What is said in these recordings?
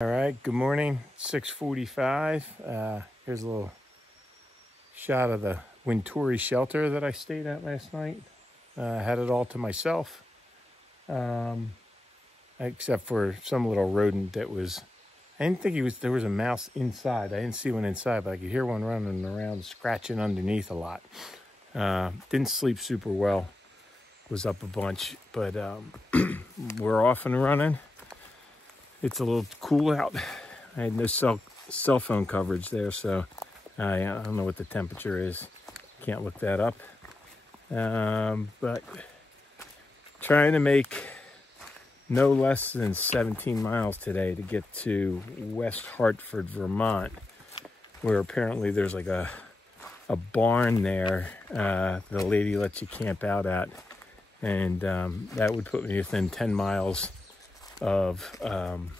All right, good morning, 6:45. Here's a little shot of the Wintturi shelter that I stayed at last night. I had it all to myself, except for some little rodent that was, I didn't think there was a mouse inside. I didn't see one inside, but I could hear one running around, scratching underneath a lot. Didn't sleep super well, was up a bunch, but we're off and running. It's a little cool out. I had no cell phone coverage there, so I don't know what the temperature is. Can't look that up. But trying to make no less than 17 miles today to get to West Hartford, Vermont, where apparently there's like a barn there the lady lets you camp out at. And that would put me within 10 miles of, I don't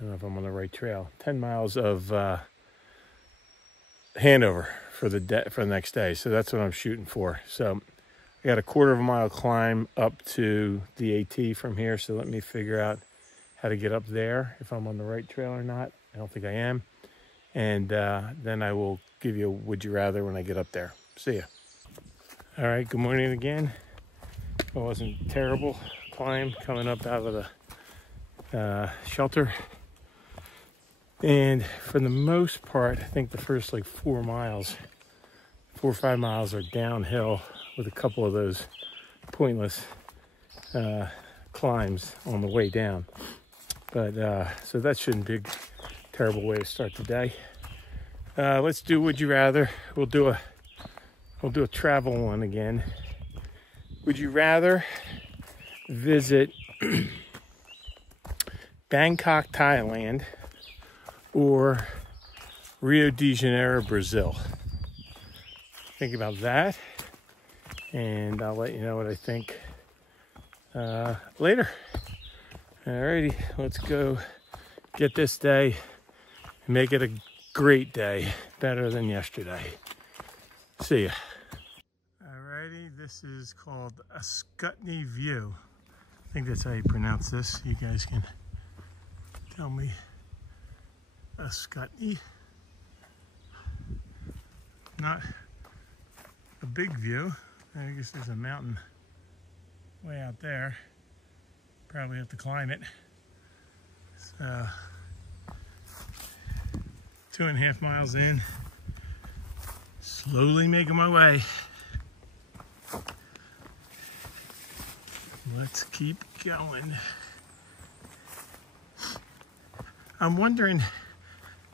know if I'm on the right trail, 10 miles of Hanover for the next day. So that's what I'm shooting for. So I got a 1/4 mile climb up to the AT from here. So let me figure out how to get up there, if I'm on the right trail or not. I don't think I am. And then I will give you a would you rather when I get up there. See ya. All right, good morning again. It wasn't terrible climb coming up out of the shelter, and for the most part I think the first like 4 or 5 miles are downhill with a couple of those pointless climbs on the way down, but so that shouldn't be a terrible way to start the day. Let's do would you rather. We'll do a travel one again. Would you rather visit Bangkok, Thailand, or Rio de Janeiro, Brazil? Think about that, and I'll let you know what I think later. Alrighty, let's go get this day and make it a great day, better than yesterday. See ya. Alrighty, this is called a Scutney View. I think that's how you pronounce this. You guys can tell me. A Scutney. Not a big view. I guess there's a mountain way out there. Probably have to climb it. So 2.5 miles in. Slowly making my way. Let's keep going. I'm wondering,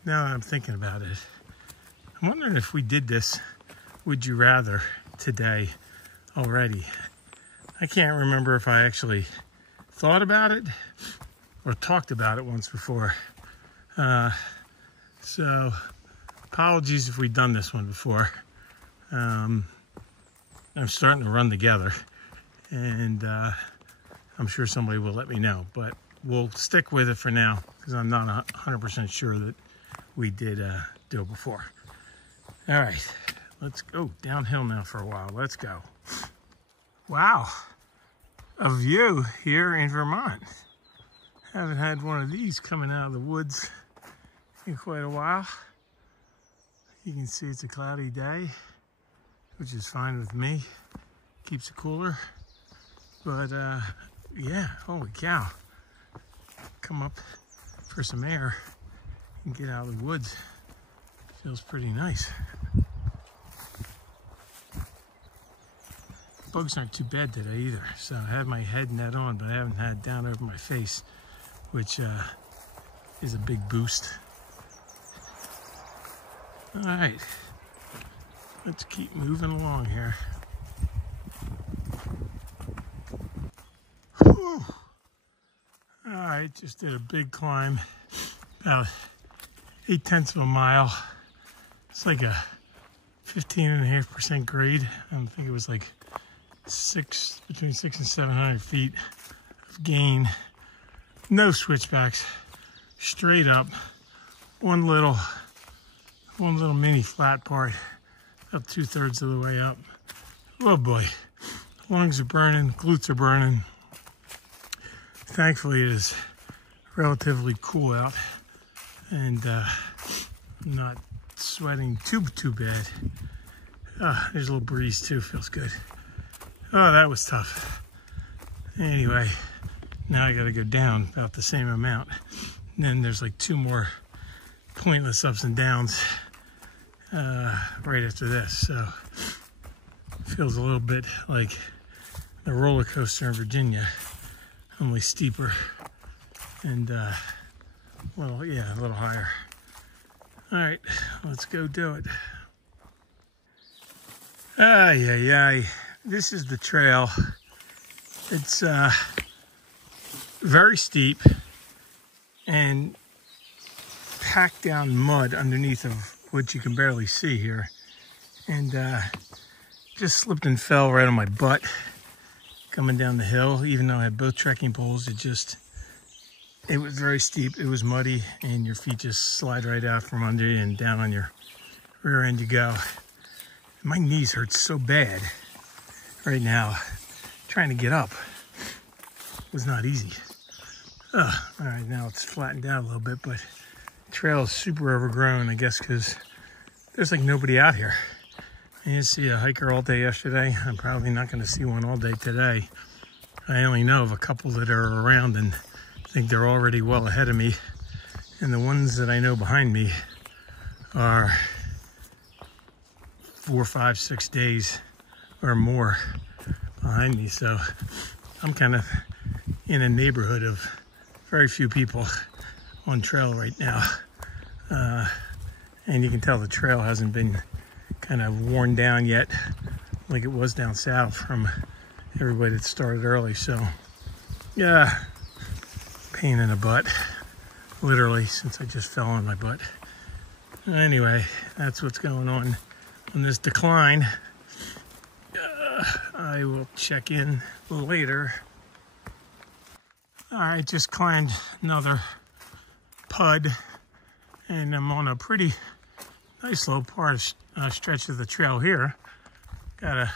now that I'm thinking about it, I'm wondering if we did this would you rather today already. I can't remember if I actually thought about it or talked about it once before. So apologies if we've done this one before. I'm starting to run together, and I'm sure somebody will let me know, but we'll stick with it for now because I'm not 100% sure that we did do it before. All right, let's go downhill now for a while. Let's go. Wow, a view here in Vermont. Haven't had one of these coming out of the woods in quite a while. You can see it's a cloudy day, which is fine with me. Keeps it cooler. But yeah, holy cow. Come up for some air and get out of the woods. Feels pretty nice. Bugs aren't too bad today either. So I have my head net on, but I haven't had it down over my face, which is a big boost. All right, let's keep moving along here. Whew. All right, just did a big climb, about 0.8 miles. It's like a 15.5% grade. I think it was like between 600 and 700 feet of gain. No switchbacks, straight up. One little mini flat part, up 2/3 of the way up. Oh boy, lungs are burning, glutes are burning. Thankfully it is relatively cool out, and not sweating too bad. There's a little breeze too, feels good. Oh, that was tough. Anyway, now I gotta go down about the same amount. And then there's like 2 more pointless ups and downs right after this. So feels a little bit like the roller coaster in Virginia, only steeper and a little higher. All right, let's go do it. This is the trail. It's very steep and packed down mud underneath of what you can barely see here. And just slipped and fell right on my butt coming down the hill. Even though I had both trekking poles, it was very steep, it was muddy, and your feet just slide right out from under you and down on your rear end you go. My knees hurt so bad right now. Trying to get up was not easy. All right, now it's flattened out a little bit, but the trail is super overgrown, I guess, because there's like nobody out here. I didn't see a hiker all day yesterday. I'm probably not going to see one all day today. I only know of a couple that are around, and I think they're already well ahead of me. And the ones that I know behind me are 4, 5, 6 days or more behind me. So I'm kind of in a neighborhood of very few people on trail right now. And you can tell the trail hasn't been kind of worn down yet like it was down south from everybody that started early. So yeah, pain in the butt, literally, since I just fell on my butt. Anyway, that's what's going on this decline. I will check in later. All right, just climbed another pud, and I'm on a pretty nice low stretch of the trail here. Got a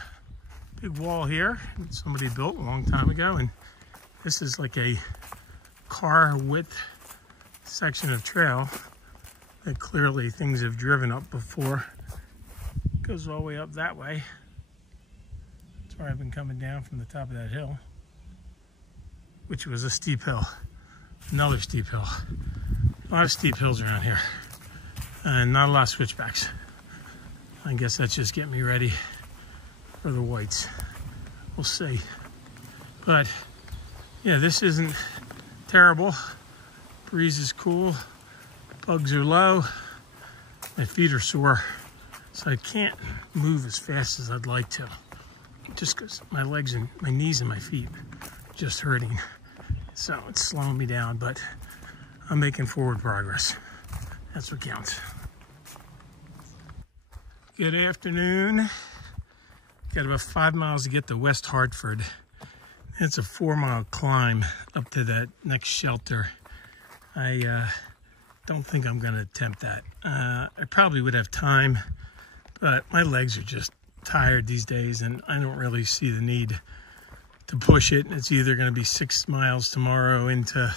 big wall here that somebody built a long time ago, and this is like a car width section of trail that clearly things have driven up before. Goes all the way up that way. That's where I've been coming down from the top of that hill, which was a steep hill. Another steep hill. A lot of steep hills around here, and not a lot of switchbacks. I guess that's just getting me ready for the whites. We'll see. But yeah, this isn't terrible. Breeze is cool. Bugs are low. My feet are sore, so I can't move as fast as I'd like to, just because my legs and my knees and my feet are just hurting. So it's slowing me down, but I'm making forward progress. That's what counts. Good afternoon. Got about 5 miles to get to West Hartford. It's a 4-mile climb up to that next shelter. I don't think I'm going to attempt that. I probably would have time, but my legs are just tired these days, and I don't really see the need to push it. It's either going to be 6 miles tomorrow into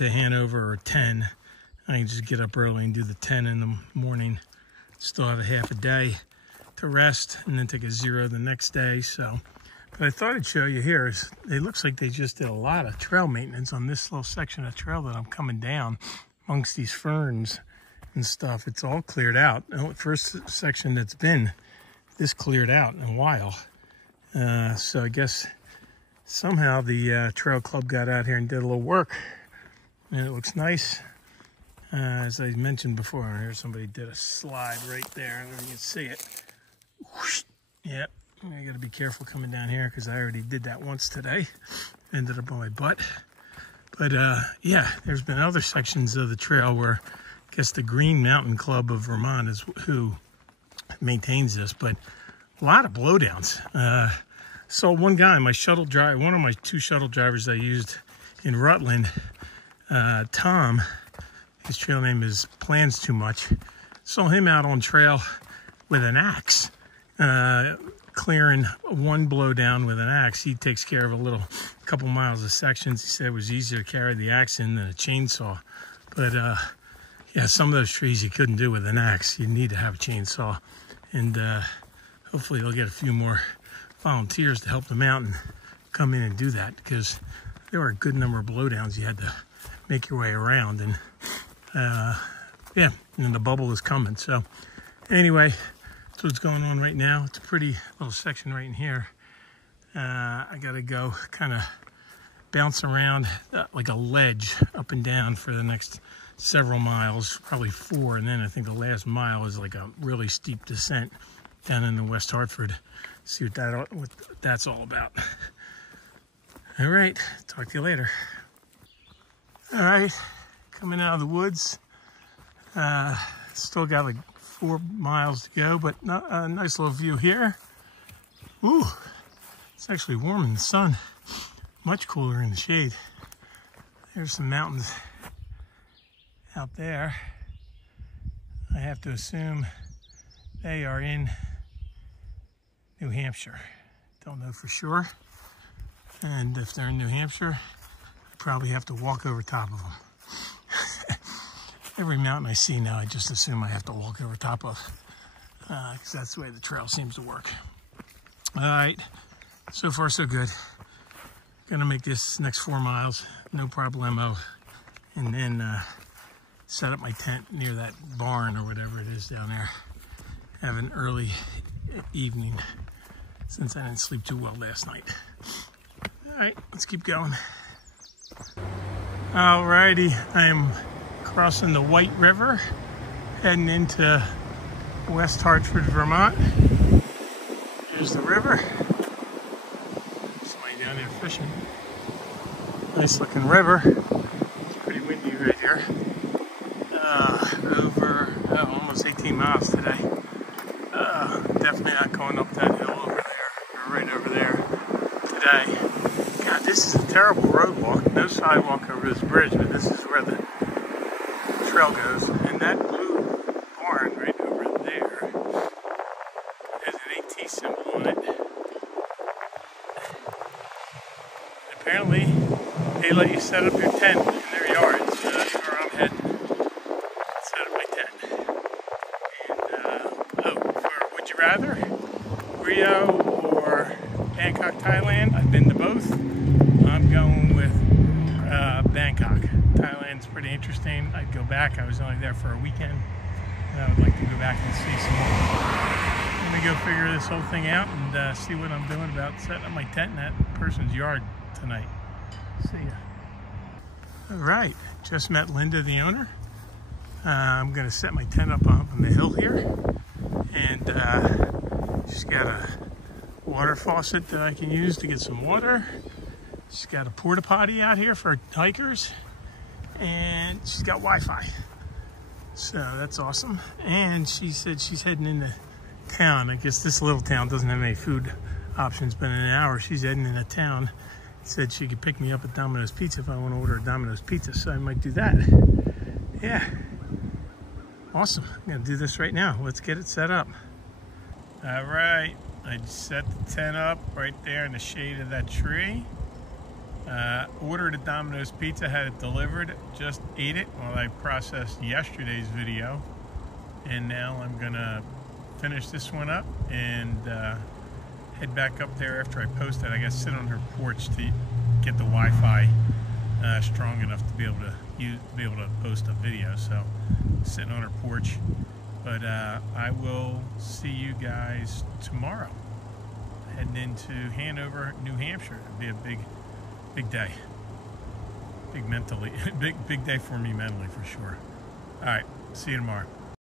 Hanover, or 10. I can just get up early and do the 10 in the morning. Still have a half a day to rest, and then take a 0 the next day. So, but I thought I'd show you here. It looks like they just did a lot of trail maintenance on this little section of trail that I'm coming down amongst these ferns and stuff. It's all cleared out. The first section that's been this cleared out in a while. So I guess somehow the trail club got out here and did a little work, and it looks nice. As I mentioned before, here somebody did a slide right there. You can see it. Whoosh. Yep. I got to be careful coming down here because I already did that once today. Ended up on my butt. But yeah, there's been other sections of the trail where I guess the Green Mountain Club of Vermont is who maintains this, but a lot of blowdowns. So one guy, my shuttle driver, one of my 2 shuttle drivers I used in Rutland, Tom, his trail name is Plans Too Much, saw him out on trail with an axe. clearing one blowdown with an axe. He takes care of a couple miles of sections. He said it was easier to carry the axe in than a chainsaw. But yeah, some of those trees you couldn't do with an axe. You need to have a chainsaw. And hopefully they'll get a few more volunteers to help them out and come in and do that, because there were a good number of blowdowns you had to make your way around. And yeah, and the bubble is coming. So anyway, that's what's going on right now. It's a pretty little section right in here. I gotta go kind of bounce around like a ledge up and down for the next several miles, probably 4, and then I think the last mile is like a really steep descent down in the West Hartford. See what that's all about. All right, talk to you later. All right, coming out of the woods. Still got like 4 miles to go, but a nice little view here. Ooh, it's actually warm in the sun, much cooler in the shade. There's some mountains out there. I have to assume they are in New Hampshire. Don't know for sure. And if they're in New Hampshire, I probably have to walk over top of them. Every mountain I see now, I just assume I have to walk over top of, because that's the way the trail seems to work. All right, so far so good. Gonna make this next 4 miles, no problemo, and then set up my tent near that barn or whatever it is down there. Have an early evening since I didn't sleep too well last night. All right, let's keep going. All righty, I am crossing the White River, heading into West Hartford, Vermont. Here's the river. Somebody down there fishing. Nice looking river. It's pretty windy right here. Over almost 18 miles today. Definitely not going up that hill over there, or right over there today. God, this is a terrible road walk. No sidewalk over this bridge, but this is where the trail goes. And that blue barn right over there has an AT symbol on it. Apparently, they let you set up your tent in their yard, so that's where I'm heading. Set up my tent. And, for Would You Rather? Rio or Bangkok, Thailand? I've been to both. I'm going with Bangkok. Thailand's pretty interesting. I'd go back. I was only there for a weekend, and I would like to go back and see some more. Let me go figure this whole thing out and see what I'm doing about setting up my tent in that person's yard tonight. See ya. All right, just met Linda, the owner. I'm gonna set my tent up on the hill here, and she's got a water faucet that I can use to get some water. She's got a porta potty out here for hikers, and she's got Wi-Fi. So that's awesome. And she said she's heading into town. I guess this little town doesn't have any food options, but in an hour she's heading into town. Said she could pick me up at Domino's Pizza if I want to order a Domino's Pizza, so I might do that. Yeah, awesome. I'm gonna do this right now. Let's get it set up. All right, I set the tent up right there in the shade of that tree. Ordered a Domino's Pizza, had it delivered, just ate it while I processed yesterday's video. And now I'm gonna finish this one up and head back up there after I post it. I gotta sit on her porch to get the Wi-Fi strong enough to be able to post a video. So sitting on her porch, but I will see you guys tomorrow. Heading into Hanover, New Hampshire. It'll be a big day. Big day for me mentally for sure. All right, see you tomorrow.